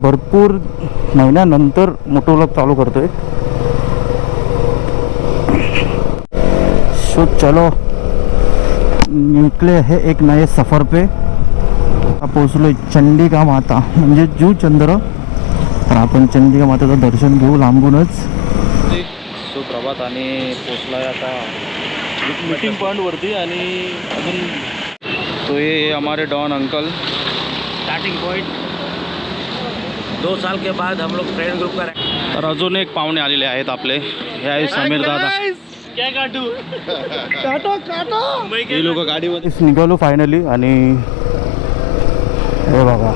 भरपूर महिन्यानंतर moto vlog चालू करतोय. सो चलो निकले है एक नए सफ़र पे. पोचलोय चंडिका माता म्हणजे जू चंद्र. तर आपण चंडिका मातेचं दर्शन घेऊ लांबूनच. सुप्रभात आणि पोचलाय आता मीटिंग पॉइंट वरती. आणि अजून तो ये हमारे डॉन अंकल. स्टार्टिंग पॉइंट 2 साल के बाद हम लोग फ्रेंड ग्रुप का. तर अजून एक पाहुणे आलेले आहेत आपले. हे आहे समीर दादा. क्या काटू काटो हे लोक गाडीवर निघालो फायनली. आणि हे बघा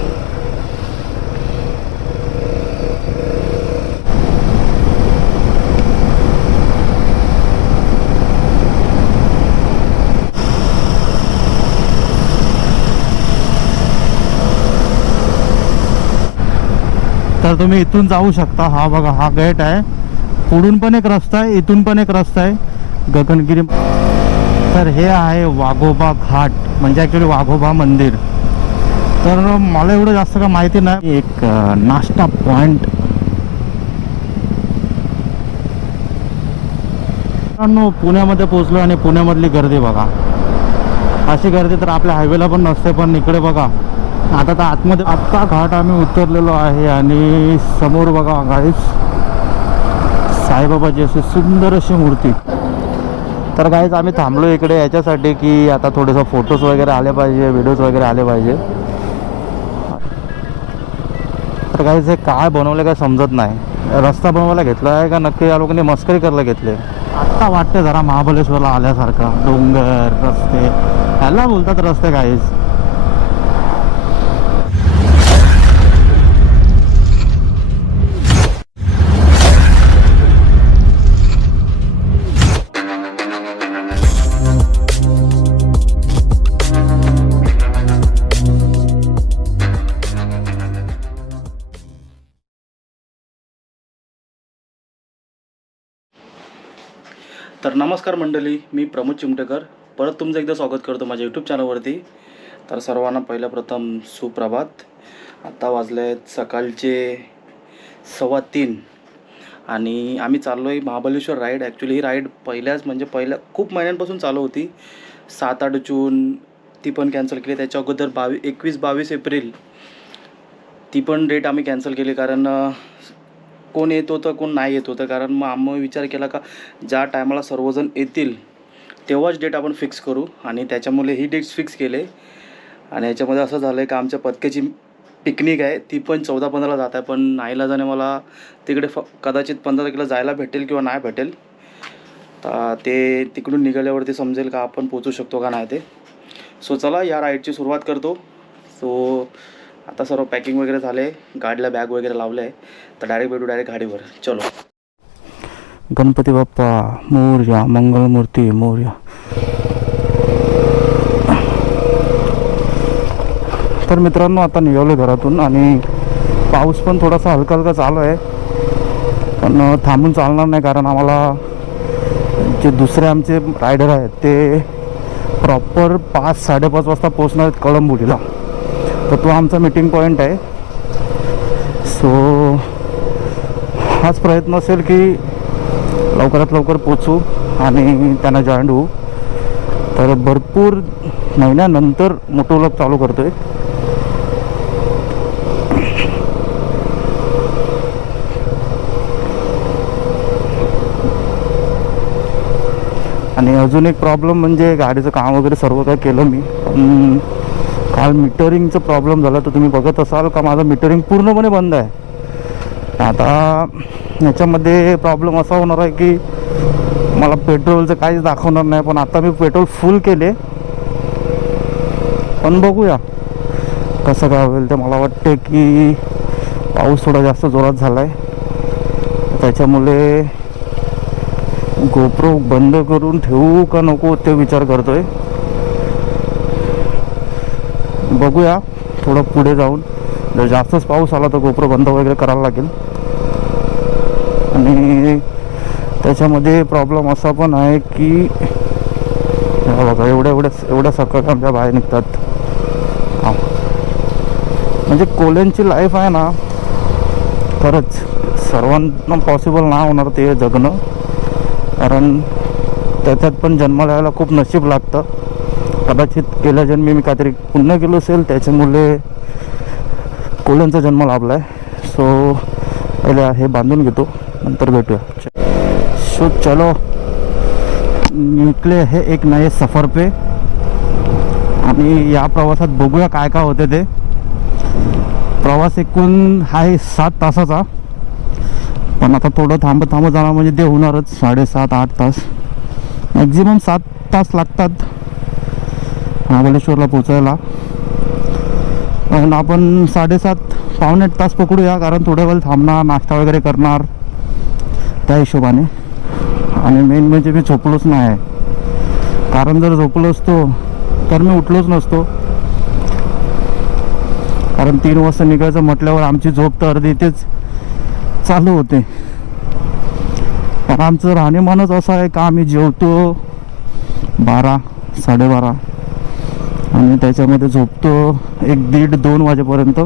तर तुम्ही इथून जाऊ शकता. हा बघा हा गेट आहे. पुढून पण एक रस्ता आहे, इथून पण एक रस्ता आहे गगनगिरी. तर हे आहे वाघोबा घाट म्हणजे ॲक्च्युली वाघोबा मंदिर. तर मला एवढं जास्त का माहिती नाही. एक नाश्ता पॉइंट. पुण्यामध्ये पोचलो आणि पुण्यामधली गर्दी बघा. अशी गर्दी तर आपल्या हायवेला पण नसते. पण इकडे बघा आता तर आतमध्ये आत्ता घाट आम्ही उतरलेलो आहे. आणि समोर बघा गाईस साईबाबाची अशी सुंदर अशी मूर्ती. तर गाईस आम्ही थांबलो इकडे याच्यासाठी की आता थोडंसं फोटोज वगैरे आले पाहिजे, व्हिडिओज वगैरे आले पाहिजे. तर गाईस हे काय बनवलं काय समजत नाही. रस्ता बनवायला घेतला आहे का नक्की या लोकांनी मस्करी करायला घेतले. आत्ता वाटते जरा महाबळेश्वरला आल्यासारखं. डोंगर रस्ते ह्याला बोलतात रस्ते गाईस. तर नमस्कार मंडळी, मी प्रमोद चिमटेकर परत तुमचं एकदा स्वागत करतो माझ्या यूट्यूब चॅनलवरती. तर सर्वांना पहिलं प्रथम सुप्रभात. आत्ता वाजले आहेत सकाळचे 3:15 आणि आम्ही चाललो आहे महाबळेश्वर राईड. ॲक्च्युली ही राईड पहिल्या खूप महिन्यांपासून चालू होती. 7-8 जून ती पण कॅन्सल केली. त्याच्या अगोदर 21-22 एप्रिल ती पण डेट आम्ही कॅन्सल केली. कारण कोण येत होतं कोण नाही येत होतं. कारण मग आम्ही विचार केला का ज्या टायमाला सर्वजण येतील तेव्हाच डेट आपण फिक्स करू. आणि त्याच्यामुळे ही डेट्स फिक्स केले. आणि याच्यामध्ये असं झालं आहे का आमच्या पत्क्याची पिकनिक आहे ती पण 14-15ला जात आहे. पण नाईलाजाने मला तिकडे कदाचित 15 तारखेला जायला भेटेल किंवा नाही भेटेल. तर ते तिकडून निघाल्यावरती समजेल का आपण पोचू शकतो का नाही ते. सो चला या राईडची सुरुवात करतो. सो आता सर्व पॅकिंग वगैरे झाले, गाडीला बॅग वगैरे लावले आहे. तर डायरेक्ट गाडीवर चलो. गणपती बाप्पा मोरया, मंगलमूर्ती मोरया. तर मित्रांनो आता निघालो घरातून. आणि पाऊस पण थोडासा हलका हलका चालू आहे. पण थांबून चालणार नाही. कारण आम्हाला जे दुसरे आमचे रायडर आहेत ते प्रॉपर 5-5:30 वाजता पोचणार आहेत कळंबुलीला. तर तो आमचा मीटिंग पॉईंट आहे. सो हाच प्रयत्न असेल की लवकरात लवकर पोचू आणि त्यांना जॉईंट होऊ. तर भरपूर महिन्यानंतर मोटो व्लॉग चालू करतोय. आणि अजून एक प्रॉब्लेम म्हणजे गाडीचं काम वगैरे सर्व काय केलं मी. पण काल मीटरिंगचं प्रॉब्लेम झाला. तर तुम्ही बघत असाल का माझं मीटरिंग पूर्णपणे बंद आहे. आता याच्यामध्ये प्रॉब्लेम असा होणार आहे की मला पेट्रोलचं काहीच दाखवणार नाही. पण आता मी पेट्रोल फुल केले. पण बघूया कसं काय होईल ते. मला वाटते की पाऊस थोडा जास्त जोरात झाला आहे. त्याच्यामुळे गोप्रो बंद करून ठेवू का नको ते विचार करतोय. बघूया थोडं पुढे जाऊन. जर जास्तच पाऊस आला तर गोप्रो बंद वगैरे करायला लागेल. आणि त्याच्यामध्ये प्रॉब्लेम असा पण आहे की बघा एवढ्या सकाळी आमच्या बाहेर निघतात. हां म्हणजे कोल्यांची लाईफ आहे ना खरंच सर्वांना पॉसिबल नाही होणार ते जगणं, कारण त्याच्यात पण जन्माला यायला खूप नशीब लागतं. कदाचित गेल्या जन्मी मी काहीतरी पुण्य केलं असेल, त्याच्यामुळे कोल्यांचा जन्म लाभला आहे. सो पहिले हे बांधून घेतो, नंतर भेटूया. सो चलो निकले है एक नए सफ़र पे, आणि या प्रवासात बघूया काय काय होते ते. प्रवास एकूण आहे 7 तासाचा, पण आता थोडं थांबत जाणार म्हणजे ते होणारच 7.5-8 तास, मॅक्झिमम 7 तास लागतात महाबळेश्वरला पोचायला. पण आपण 7.5-8 तास पकडूया, कारण थोड्या वेळ थांबणार, नाश्ता वगैरे करणार त्या हिशोबाने. आणि मेन म्हणजे मी झोपलोच नाही आहे, कारण जर झोपलो असतो तर मी उठलोच नसतो. कारण 3 वाजता निघायचं म्हटल्यावर आमची झोप तर अर्धी इथेच चालू होते. कारण आमचं राहणीमानच असं आहे का आम्ही जेवतो 12-12:30 आणि त्याच्यामध्ये झोपतो 1-1:30-2 वाजेपर्यंत.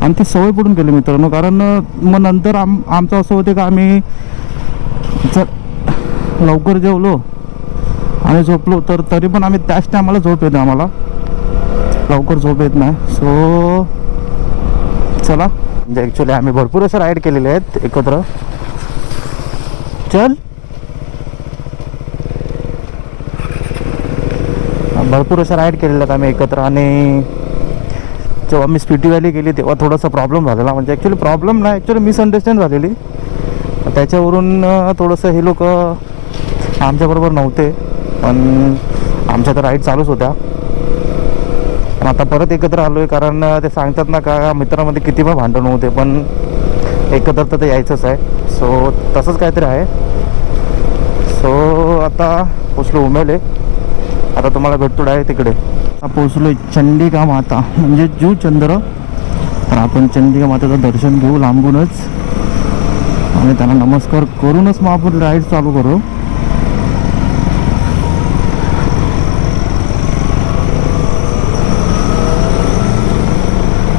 आणि ती सवय पडून गेली मित्रांनो, कारण मग नंतर आमचं असं होते का आम्ही जर लवकर जेवलो आणि झोपलो तर तरी पण आम्ही त्याच टायमाला झोप येते, आम्हाला लवकर झोप येत नाही. सो चला, म्हणजे ॲक्च्युली आम्ही भरपूर असं राईड केलेले आहेत एकत्र. भरपूर असं राईड केलेलं आहेत आम्ही एकत्र. आणि जेव्हा मी स्पिटी व्हॅली गेली तेव्हा थोडासा प्रॉब्लेम झालेला, म्हणजे ॲक्च्युली प्रॉब्लेम नाही, ॲक्च्युली मिसअंडरस्टँड झालेली. त्याच्यावरून थोडंसं हे लोक आमच्याबरोबर नव्हते, पण आमच्या तर राईड चालूच होत्या. पण आता परत एकत्र आलो आहे, कारण ते सांगतात ना का मित्रामध्ये किती पण भांडण होते, पण एकत्र तर ते यायचंच आहे. सो तसंच काहीतरी आहे. सो आता पोचलो उमेले, आता तुम्हाला भेटतो डायरेक्ट तिकडे. पोचलो चंडिका माता म्हणजे जूचंद्र. तर आपण चंडिका मातेचं दर्शन घेऊ लांबूनच, आणि त्यांना नमस्कार करूनच मग आपण राईड चालू करू.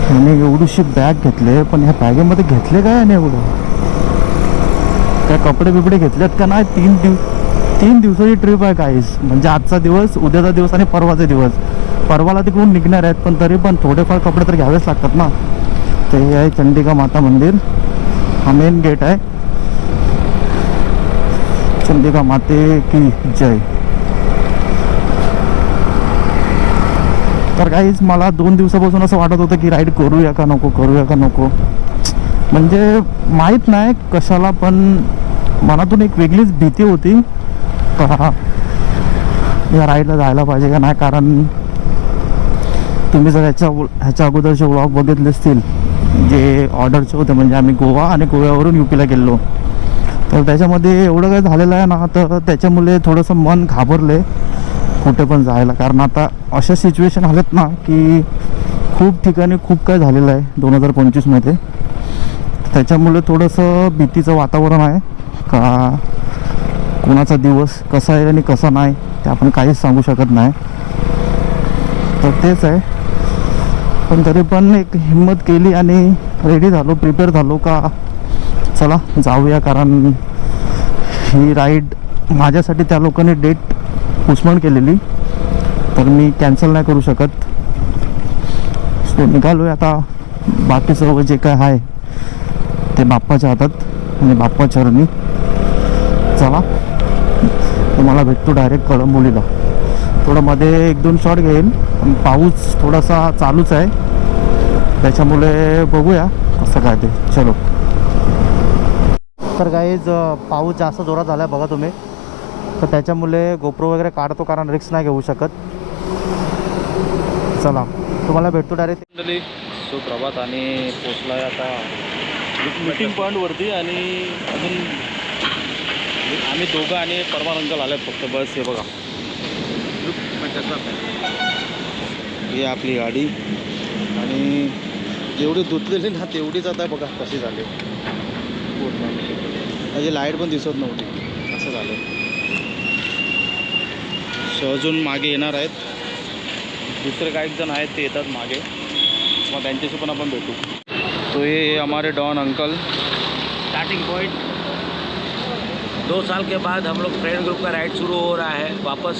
आणि एवढीशी बॅग घेतले, पण ह्या बॅगेमध्ये घेतले काय नाही एवढं, काय कपडे बिपडे घेतलेत का नाही. 3 दिवसाची ट्रिप आहे गाईस, म्हणजे आजचा दिवस, उद्याचा दिवस आणि परवाचा दिवस. परवाला तिकडून निघणार आहेत, पण तरी पण थोडेफार कपडे तर घ्यावेच लागतात ना. ते हे आहे चंडिका माता मंदिर, हा मेन गेट आहे. चंडिका माते की जय. तर काहीच मला 2 दिवसापासून असं वाटत होतं की राईड करूया का नको, म्हणजे माहीत नाही कशाला, पण मनातून एक वेगळीच भीती होती का या राईडला जायला पाहिजे का नाही. कारण तुम्ही जर ह्याच्या अगोदरचे व्लॉग बघितले असतील जे ऑर्डरचे होते, म्हणजे आम्ही गोवा आणि गोव्यावरून UPला गेलो, तर त्याच्यामध्ये एवढं काय झालेलं आहे ना, तर त्याच्यामुळे थोडंसं मन घाबरले कुठे पण जायला. कारण आता अशा सिच्युएशन आलेत ना की खूप ठिकाणी खूप काय झालेलं आहे 2025मध्ये. त्याच्यामुळे थोडंसं भीतीचं वातावरण आहे का कोणाचा दिवस कसा आहे आणि कसा नाही ते आपण काहीच सांगू शकत नाही. तर तेच आहे, पण तरी पण एक हिंमत केली आणि रेडी झालो, प्रिपेअर झालो का चला जाऊया. कारण ही राईड माझ्यासाठी त्या लोकांनी डेट पोस्टपोन केलेली, तर मी कॅन्सल नाही करू शकत. सो निघालो आहे आता. बाकी सर्व जे काय आहे ते बाप्पाच्या हातात आणि बाप्पा चरणी. चला तुम्हाला भेटतो डायरेक्ट कळंबोलीला. थोडं मध्ये 1-2 शॉट घेईल, पण पाऊस थोडासा चालूच आहे, त्याच्यामुळे बघूया कसं काय ते. चलो. तर गाईज पाऊस जास्त जोरात झाला आहे बघा तुम्ही, तर त्याच्यामुळे गोप्रो वगैरे काढतो, कारण रिस्क नाही घेऊ शकत. चला तुम्हाला भेटतो डायरेक्ट. सुप्रभात, आणि पोचला आहे आता मीटिंग पॉईंटवरती. आणि अजून आम्ही दोघं आणि परमान अंकल आले फक्त, बस. हे बघा ही आपली गाडी, आणि जेवढी धुतलेली ना तेवढीच आता बघा कशी झाली पूर्ण, म्हणजे लाईट पण दिसत नव्हती, असं झालं. अजून मागे येणार आहेत दुसरे काही जण आहेत, ते येतात मागे, मग त्यांच्याशी पण आपण भेटू. तो ये हमारे डॉन अंकल। स्टार्टिंग पॉइंट 2 साल के बाद हम लोग फ्रेंड ग्रुप का राइड शुरू हो रहा है। वापस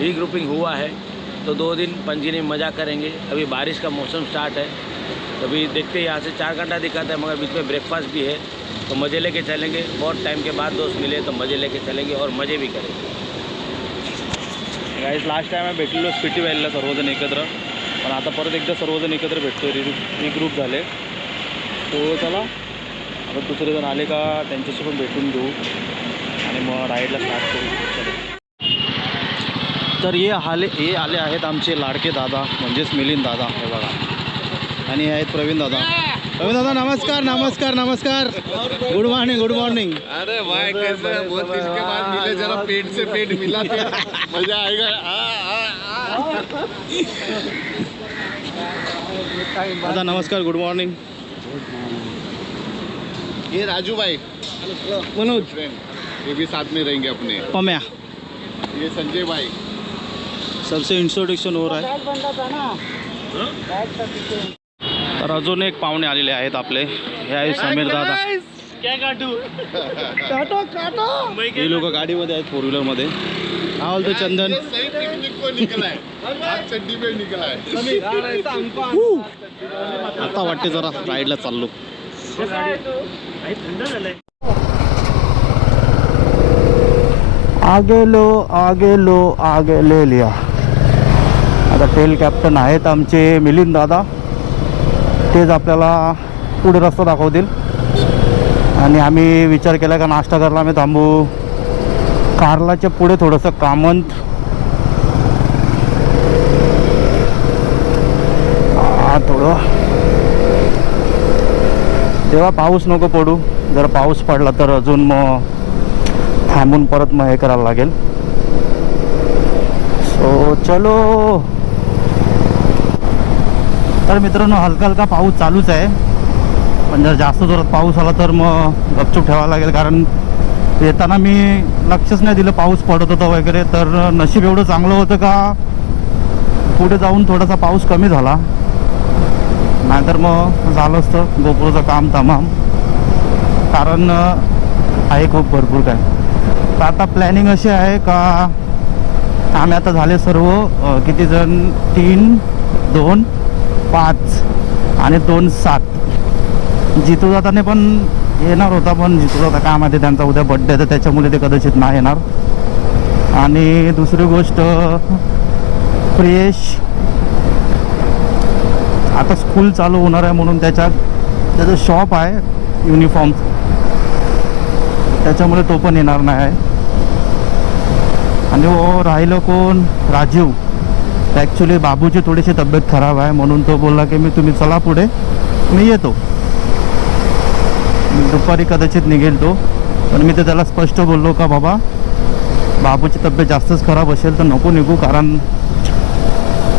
रीग्रुपिंग हुआ है, तो 2 दिन पंजीनी में मज़ा करेंगे। अभी बारिश का मौसम स्टार्ट है, अभी देखते हैं। यहाँ से 4 घंटा दिखाता है, मगर बीच में ब्रेकफास्ट भी है, तो मज़े लेके चलेंगे। बहुत टाइम के बाद दोस्त मिले तो मज़े लेके चलेंगे और मज़े भी करेंगे। गाईज लास्ट टाइम आम्ही भेटलेलो स्पिटी व्हॅलीला सर्वजण एकत्र, पण आता परत एकदा सर्वजण एकत्र भेटतो, रिग्रुप झाले। तो चला आता दुसरे जण आले का त्यांच्याशी पण भेटून घेऊ आणि मग राईडला स्टार्ट करू। तर हे आले आहेत आमचे लाडके दादा, म्हणजेच मिलिंद दादा, हे बघा। आणि हे आहेत प्रवीण दादा। प्रवीण दादा नमस्कार नमस्कार नमस्कार, गुड मॉर्निंग गुड मॉर्निंग। अरे भाई कैसे हैं? बहुत दिन के बाद मिले, जरा पेट से पेट मिला तो मजा आएगा। दादा नमस्कार, गुड मॉर्निंग। ये राजू भाई मनोज, फ्रेंड, ये भी साथ में रहेंगे अपने। पम्या, ये संजय भाई। सबसे इंट्रोडक्शन हो रहा है। तर अजून एक पाहुणे आलेले आहेत आपले, हे आहे समीर दादा। हे लोक गाडीमध्ये आहेत, 4 व्हीलरमध्ये। हा बोलतो चंदन, ये सही पिकनिक को निकला है, आज चड्डी पे निकला है। आता वाटते जरा राईडला चाललो। आगे ले लिया। आता टेल कॅप्टन आहेत आमचे मिलिंद दादा, तेच आपल्याला पुढे रस्ता दाखवतील। आणि आम्ही विचार केला का नाश्ता करायला आम्ही थांबू कार्लाच्या पुढे थोडंसं कामंत। थोडं तेव्हा पाऊस नको पडू, जर पाऊस पडला तर अजून मग थांबून परत मग हे करायला लागेल। सो चलो। तर मित्रांनो हलका हलका पाऊस चालूच आहे, पण जर जास्त जोरात पाऊस आला तर मग गपचूप ठेवावं लागेल, कारण येताना मी लक्षच नाही दिलं पाऊस पडत होता वगैरे। तर नशीब एवढं चांगलं होतं का पुढे जाऊन थोडासा पाऊस कमी झाला, नाहीतर मग झालं असतं गोप्रोचं काम तमाम, कारण आहे खूप भरपूर काय। तर आता प्लॅनिंग अशी आहे का आम्ही आता झाले सर्व किती जण, 3, 2, 5 आणि 2, 7। जितू दादाने पण येणार होता, पण जितू दादा काय माहिती त्यांचा उद्या बड्डे आहे, तर त्याच्यामुळे ते कदाचित नाही येणार। आणि दुसरी गोष्ट, प्रियेश आता स्कूल चालू होणार आहे, म्हणून त्याचं शॉप आहे युनिफॉर्म, त्याच्यामुळे तो पण येणार नाही आहे। आणि राहिलं कोण, राजीव। ॲक्च्युली बाबूची थोडीशी तब्येत खराब आहे, म्हणून तो बोलला की तुम्ही चला पुढे, मी येतो। दुपारी कदाचित निघेल तो, पण मी तर त्याला स्पष्ट बोललो का बाबा बाबूची तब्येत जास्तच खराब असेल तर नको निघू, कारण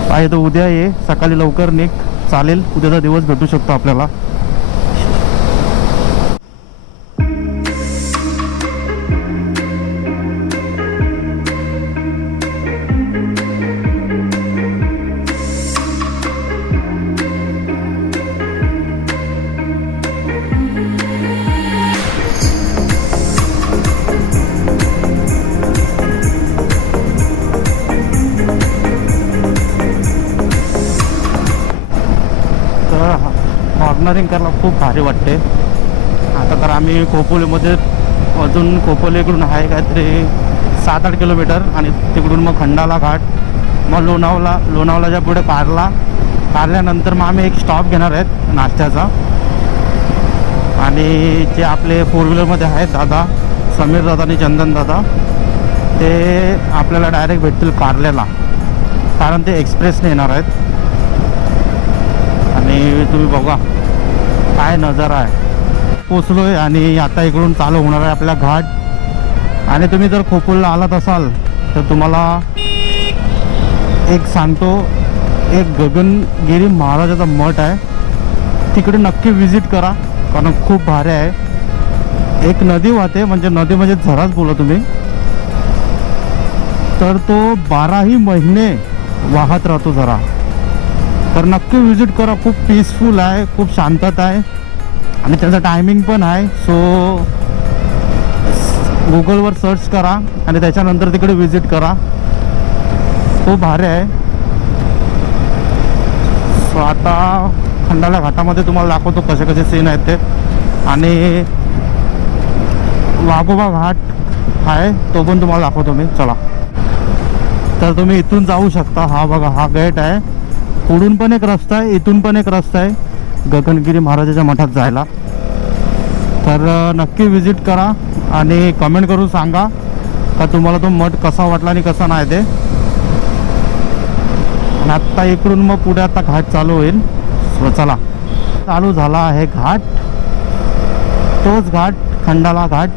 पाहिजे तर उद्या ये, सकाळी लवकर निघ, चालेल, उद्याचा दिवस भेटू शकतो आपल्याला। कॉर्नरिंग करायला खूप भारी वाटते। आता तर आम्ही खोपोलीमध्ये, अजून खोपोलीकडून आहे काहीतरी 7-8 किलोमीटर, आणि तिकडून मग खंडाला घाट, मग लोणावळाच्या पुढे कारल्यानंतर मग आम्ही एक स्टॉप घेणार आहेत नाश्त्याचा। आणि जे आपले 4 व्हीलरमध्ये आहेत दादा, समीर दादा आणि चंदन दादा, ते आपल्याला डायरेक्ट भेटतील कारल्याला, कारण ते एक्सप्रेसने येणार आहेत। आणि तुम्ही बघा काय नजारा आहे। पोचलो आहे आणि आता इकडून चालू होणार आहे आपला घाट। आणि तुम्ही जर खोपोलीला आलात असाल तर तुम्हाला एक सांगतो, एक गगनगिरी महाराजाचा मठ आहे, तिकडे नक्की विजिट करा, कारण खूप भारी आहे। एक नदी वाहते, म्हणजे नदी म्हणजे झराच बोला तुम्ही, तर तो 12ही महिने वाहत राहतो झरा। तर नक्की विजिट करा. खूप पीसफुल आहे, खूप शांतता आहे आणि त्याचा टायमिंग पण आहे. सो गुगलवर सर्च करा आणि त्याच्यानंतर तिकडे विजिट करा. खूप भारी आहे. सो आता खंडाला घाटामध्ये तुम्हाला दाखवतो कसे कसे सीन आहेत ते. आणि वाघोबा घाट आहे तो पण तुम्हाला दाखवतो मी. चला, तर तुम्ही इथून जाऊ शकता. हा बघा, हा गेट आहे. पुढून पण एक रस्ता आहे, इथून पण एक रस्ता आहे गगनगिरी महाराजाच्या मठात जायला. तर नक्की विजिट करा आणि कमेंट करून सांगा का तुम्हाला तो मठ कसा वाटला आणि कसा नाही ते. आणि आत्ता इकडून मग पुढे आता घाट चालू होईल. सो चला, चालू झाला आहे घाट. तोच घाट, खंडाला घाट.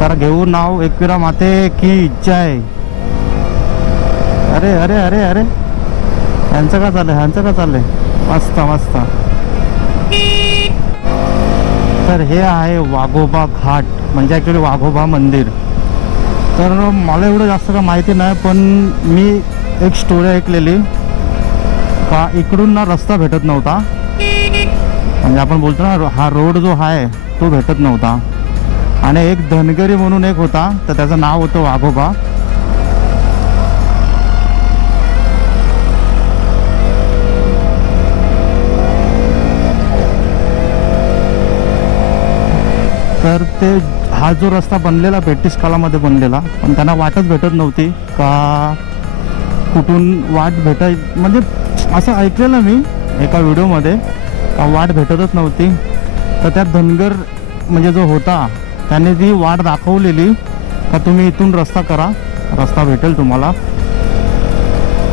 तर घेऊ नाव एकविरा माते की जय. अरे अरे अरे अरे, ह्यांचं का चाललंय, ह्यांचं का चाललंय. मस्त मस्त. तर हे आहे वाघोबा घाट, म्हणजे ॲक्च्युली वाघोबा मंदिर. तर मला एवढं जास्त का माहिती नाही, पण मी एक स्टोरी ऐकलेली का इकडून ना रस्ता भेटत नव्हता. म्हणजे आपण बोलतो ना, हा रोड जो आहे तो भेटत नव्हता. आणि एक धनगरी म्हणून एक होता, तर त्याचं नाव होतं वाघोबा. तर ते हा जो रस्ता बनलेला ब्रिटिश काळामध्ये बनलेला, पण त्यांना वाटच भेटत नव्हती का कुठून वाट भेटाय. म्हणजे असं ऐकलेलं मी एका व्हिडिओमध्ये का वाट भेटतच नव्हती. तर त्या धनगर म्हणजे जो होता त्याने ती वाट दाखवलेली का तुम्ही इथून रस्ता करा, रस्ता भेटेल तुम्हाला.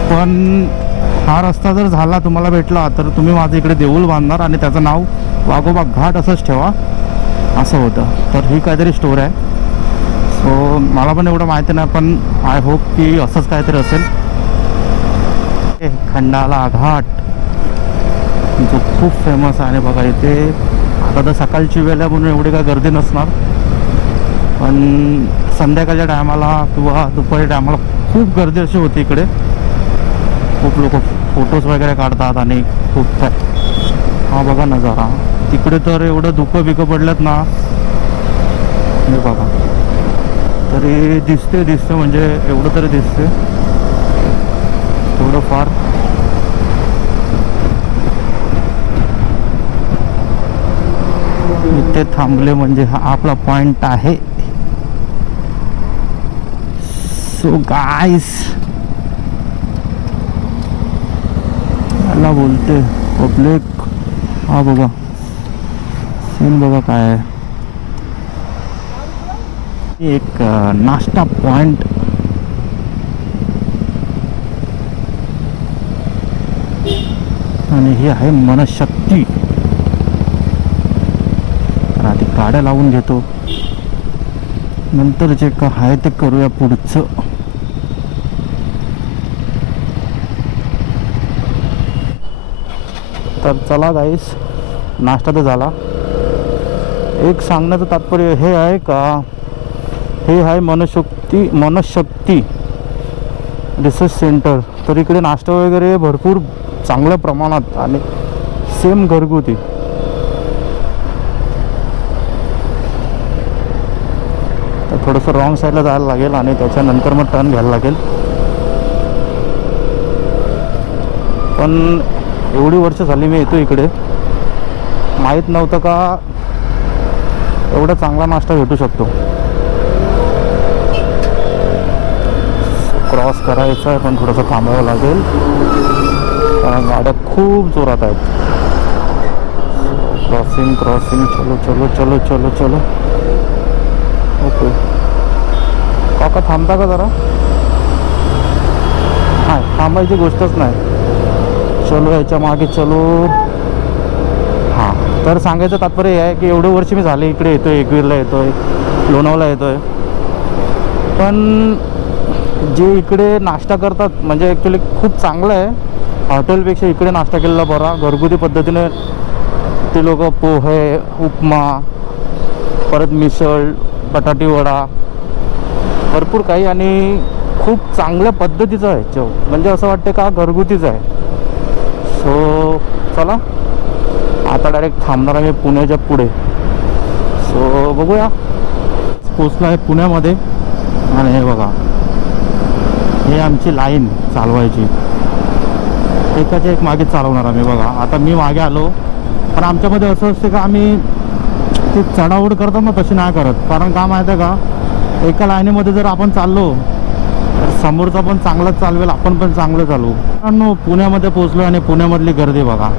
पण हा रस्ता जर झाला तुम्हाला भेटला तर तुम्ही माझं इकडे देऊळ बांधणार आणि त्याचं नाव वाघोबा घाट असंच ठेवा, असं होतं. तर ही काहीतरी स्टोरी आहे. सो मला पण एवढं माहिती नाही, पण आय होप की असंच काहीतरी असेल. खंडाला घाट जो खूप फेमस आहे. बघा इथे आता तर सकाळची वेळ आहे म्हणून एवढी काय गर्दी नसणार, पण संध्याकाळच्या टायमाला किंवा दुपारी टायमाला खूप गर्दी अशी होती इकडे. खूप लोक फोटोज वगैरे काढतात आणि खूप काय. हा बघा नजारा तिकडे. तर एवढं धुकं बिकं पडल्यात ना, हे बघा. तरी दिसते म्हणजे एवढं तरी दिसते थोडं फार. इथे थांबले म्हणजे हा आपला पॉइंट आहे. सो गाईस, याला बोलते पब्लिक. हा बघा सीन बघा काय आहे. एक नाश्ता पॉइंट. आणि हे आहे मनशक्ती. तर आधी गाड्या लावून घेतो, नंतर जे का आहे ते करूया पुढचं. तर चला गाईस, नाश्ता तर झाला. एक सांगण्याचं तात्पर्य हे आहे का हे आहे मनशक्ती रिसर्च सेंटर. तर इकडे नाश्ता वगैरे भरपूर चांगल्या प्रमाणात आणि सेम घरगुती. तर थोडंसं रॉंग साईडला जायला लागेल आणि त्याच्यानंतर मग टर्न घ्यायला लागेल. पण एवढी वर्ष झाली मी येतो इकडे, माहीत नव्हतं का एवढा चांगला नाश्ता भेटू शकतो. क्रॉस करायचं आहे पण थोडंसं थांबावं लागेल कारण गाड्या खूप जोरात आहेत. क्रॉसिंग चलो चलो चलो चलो चलो. ओके काका, थांबता का जरा? नाही, थांबायची गोष्टच नाही. चलो, याच्या मागे चलो. हां, तर सांगायचं तात्पर्य हे आहे की एवढे वर्ष मी झाले इकडे येतो आहे, एकवीरला येतो आहे, लोणावळा येतो आहे. पण जे इकडे नाश्ता करतात म्हणजे ॲक्च्युली खूप चांगलं आहे. हॉटेलपेक्षा इकडे नाश्ता केलेला बरा. घरगुती पद्धतीने ते लोक पोहे, उपमा, परत मिसळ, बटाटी वडा, भरपूर काही आणि खूप चांगल्या पद्धतीचं आहे. म्हणजे असं वाटतं का घरगुतीच आहे. सो चला आता डायरेक्ट थांबणार आहे पुण्याच्या पुढे. सो बघूया. पोचलो आहे पुण्यामध्ये आणि हे बघा हे आमची लाईन चालवायची, एकाच्या एक मागे चालवणार आम्ही. बघा आता मी मागे आलो, पण आमच्यामध्ये असं असते का आम्ही ते चढाओढ करतात ना तशी नाही करत. कारण का माहिती आहे का, एका लाईनीमध्ये जर आपण चाललो तर समोरचा पण चांगलाच चालवेल, आपण पण चांगलं चालवू. कारण पुण्यामध्ये पोचलो आणि पुण्यामधली गर्दी बघा.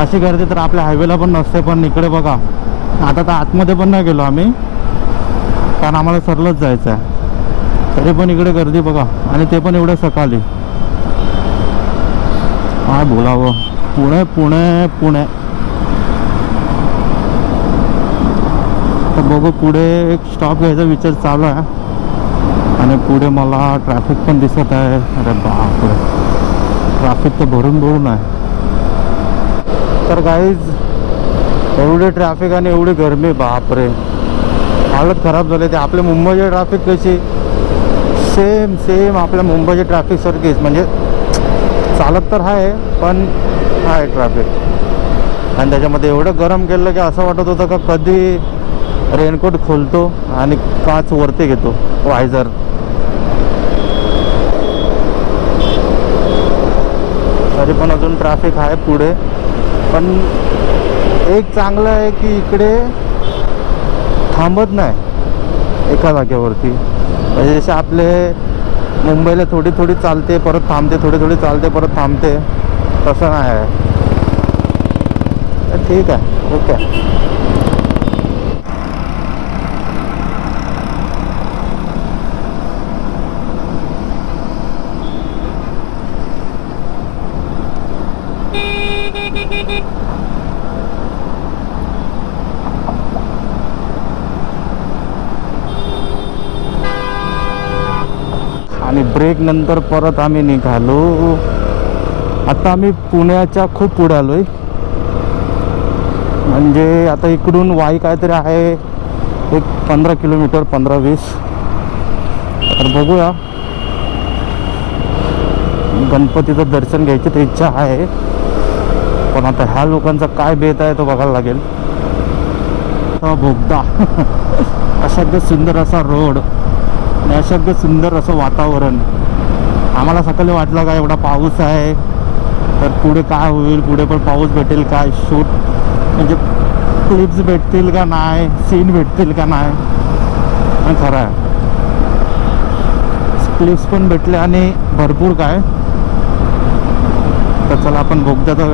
अशी गर्दी तर आपल्या हायवेला पण नसते, पण इकडे बघा. आता तर आतमध्ये पण नाही गेलो आम्ही, कारण आम्हाला सरलच जायचं आहे. तरी पण इकडे गर्दी बघा, आणि ते पण एवढं सकाळी. काय बोलावं, पुणे पुणे पुणे. तर बघू पुढे एक स्टॉप घ्यायचा विचार चालू आहे, आणि पुढे मला ट्रॅफिक पण दिसत आहे. अरे बापरे, ट्रॅफिक तर भरून भरून आहे. तर गाईज एवढे ट्रॅफिक आणि एवढी गरमी, बापरे हालत खराब झाली. ते आपल्या मुंबईची ट्रॅफिक कशी सेम सेम आपल्या मुंबईची ट्रॅफिक सारखीच, म्हणजे चालत तर आहे पण आहे ट्रॅफिक. आणि त्याच्यामध्ये एवढं गरम केलं की असं वाटत होतं का कधी रेनकोट खोलतो आणि काच वरती घेतो, वायझर. तरी पण अजून ट्रॅफिक आहे पुढे. पण एक चांगलं आहे की इकडे थांबत नाही एका जागेवरती. म्हणजे जसे आपले मुंबईला थोडी थोडी चालते परत थांबते, थोडी थोडी चालते परत थांबते, तसं नाही आहे. ठीक आहे, ओके. आणि ब्रेक नंतर परत आम्ही निघालो. आता आम्ही पुण्याच्या खूप पुढे आलो आहे. म्हणजे आता इकडून वाई काहीतरी आहे एक 15 किलोमीटर, 15-20. तर बघूया, गणपतीचं दर्शन घ्यायची तर इच्छा आहे, पण आता ह्या लोकांचा काय बेत आहे तो बघायला लागेल. बोगदा अशा सुंदर असा रोड आणि अशा सुंदर असं वातावरण. आम्हाला सकाळी वाटलं का एवढा पाऊस आहे तर पुढे काय होईल, पुढे पण पाऊस भेटेल काय, शूट म्हणजे क्लिप्स भेटतील का नाही, सीन भेटतील का नाही. आणि खरं आहे क्लिप्स पण भेटले आणि भरपूर काय. तर चला आपण बोगद्याचा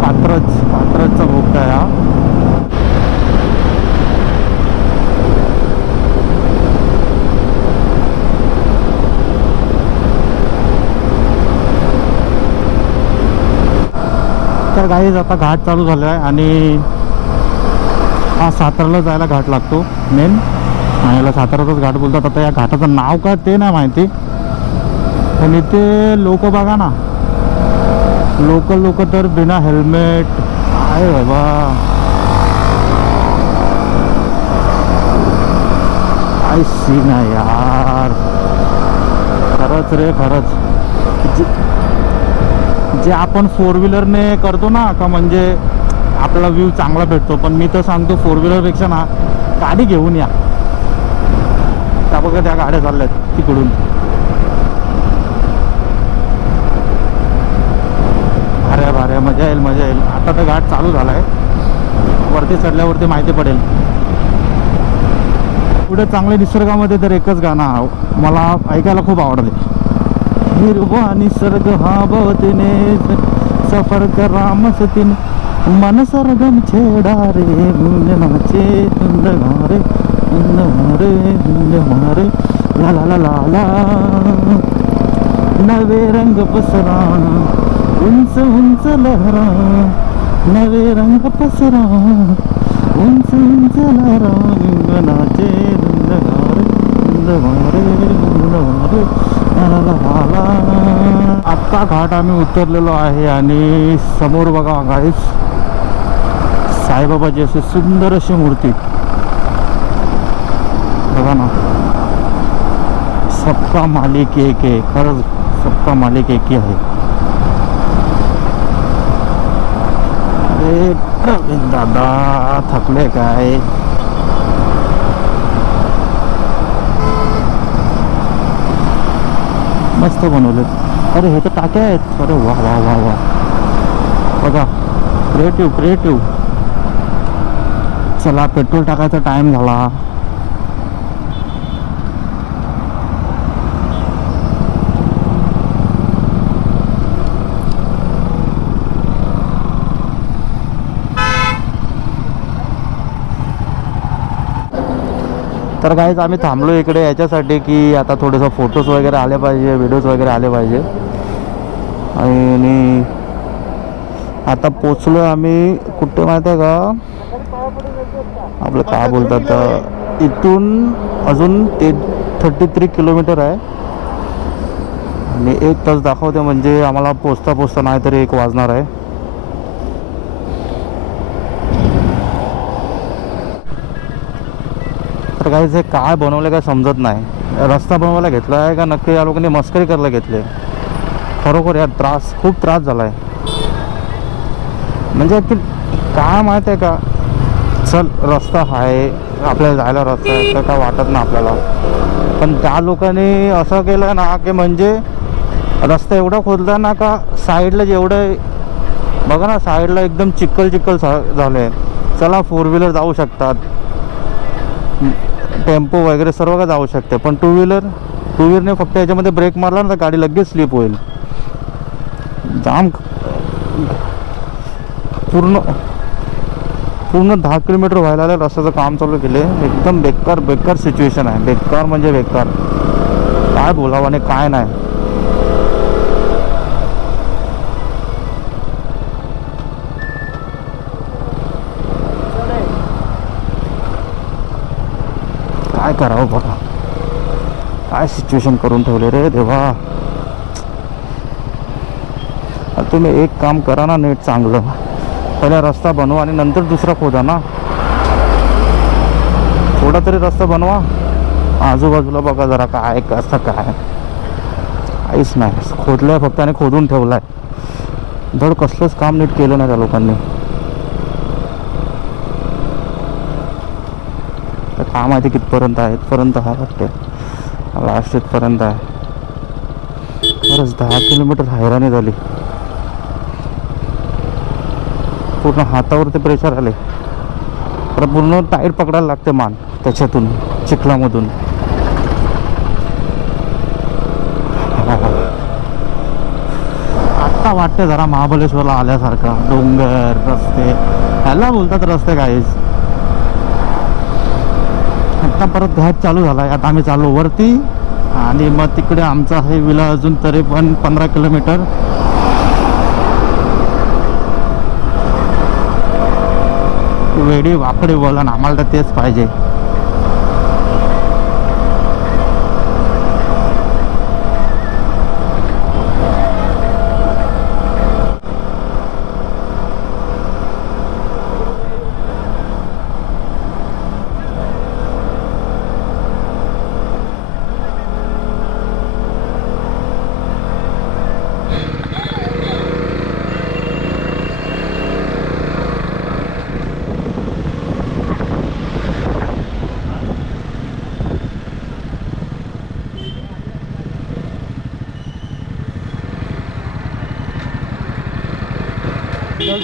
कात्रजचा बोगदा आहे हा. तर गाईज आता घाट चालू झाला आहे आणि हा साताराला जायला घाट लागतो मेन. आणि याला साताराचाच घाट बोलतात. आता या घाटाचं नाव काय ते नाही माहिती, पण इथे लोक बघा ना, लोक तर बिना हेल्मेट आहे बाबा. काय सीन आहे यार, खरंच रे खरंच. जे आपण 4 व्हीलरने करतो ना का, म्हणजे आपला व्ह्यू चांगला भेटतो. पण मी तर सांगतो 4 व्हीलरपेक्षा ना गाडी घेऊन या. त्या बघा त्या गाड्या चालल्यात तिकडून. भाऱ्या मजा येईल मजा येईल. आता तर घाट चालू झाला आहे, वरती चढल्यावरती माहिती पडेल. पुढे चांगल्या निसर्गामध्ये तर एकच गाणं मला ऐकायला खूप आवडते. हिरवा निसर्ग हा भवतीने सफर करा मस्तीने, मन सरगम छेडा रे गुंजनाचे गुंजनारे गुंजनारे गुंजनारे ला ला ला ला ला. नवे रंग पसरा उंच उंच लहरा, नवे रंग पसरा उंच उंच लहरा, गुंजनाचे गुंजनारे गुंजनारे गुंजनारे ला ला ला. आत्ता घाट आम्ही उतरलेलो आहे आणि समोर बघा गाईस साईबाबाची अशी सुंदर अशी मूर्ती बघा ना. सबका मालिक एक आहे, खरंच सबका मालिक एक ही आहे. अरे प्रवीण दादा थकले काय. मस्त बनवले. अरे हे तर टाक्या आहेत. अरे वा वा वा वा बघा, क्रिएटिव्ह क्रिएटिव्ह. चला पेट्रोल टाकायचा टाइम झाला. तर गाईज आम्ही थांबलो इकडे याच्यासाठी की आता थोडेसे फोटोज वगैरे आले पाहिजे, व्हिडिओज वगैरे आले पाहिजे. आणि आता पोचलो आम्ही कुठे माहिती आहे का, आपलं काय बोलतात, इथून अजून 33 किलोमीटर आहे आणि 1 तास दाखवते. म्हणजे आम्हाला पोचता पोचता नाही तरी 1 वाजणार आहे. तर काही हे काय बनवलं काय समजत नाही. रस्ता बनवायला घेतला आहे का नक्की या लोकांनी मस्करी करायला घेतले. खरोखर यार खूप त्रास झाला आहे. म्हणजे काय माहीत आहे का, चल रस्ता आहे, आपल्याला जायला रस्ता आहे तर काय वाटत ना आपल्याला. पण त्या लोकांनी असं केलं ना की म्हणजे रस्ता एवढा खोदला ना का साईडला जेवढं बघा ना, साईडला एकदम चिखल झालं आहे. चला 4 व्हीलर जाऊ शकतात, टेम्पो वगैरे सर्व काय जाऊ शकते, पण टू व्हीलरने फक्त याच्यामध्ये ब्रेक मारला ना तर गाडी लगेच स्लिप होईल. जाम पूर्ण 10 किलोमीटर व्हायला आलं रस्त्याचं काम चालू केले. एकदम बेकार सिच्युएशन आहे. बेकार म्हणजे बेकार, काय बोलावं आणि काय नाही. काय करावं बघा, काय सिच्युएशन करून ठेवले रे देवा. तुम्ही एक काम करा ना नीट चांगलं, पहिला रस्ता बनवा आणि नंतर दुसरा खोदा ना. थोडा तरी रस्ता बनवा. आजूबाजूला बघा जरा काय कसं काय, काहीच नाही. खोदलंय फक्त आणि खोदून ठेवलाय. धड कसलंच काम नीट केलं नाही त्या लोकांनी. काय माहिती कितपर्यंत आहे. इथपर्यंत हा वाटते, लास्ट इथपर्यंत आहे. खरंच 10 किलोमीटर हैराणी झाली. पूर्ण हातावरती प्रेशर आले. तर पूर्ण टाईट पकडायला लागते मान त्याच्यातून, चिखलामधून. आत्ता वाटते जरा महाबळेश्वरला आल्यासारखा. डोंगर रस्ते ह्याला बोलतात रस्ते काहीच. आता परत घाट चालू झाला आहे. आता आम्ही चाललो वरती आणि मग तिकडे आमचा आहे विला अजून तरी पण 15 किलोमीटर. वेडी वाकडे बोला ना, आम्हाला तर तेच पाहिजे.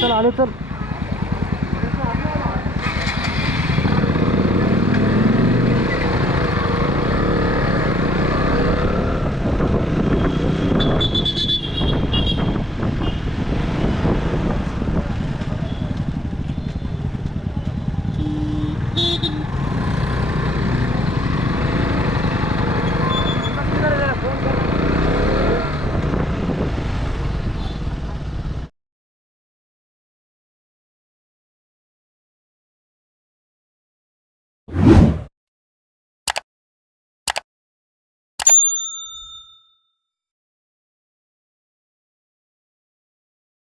चल आले तर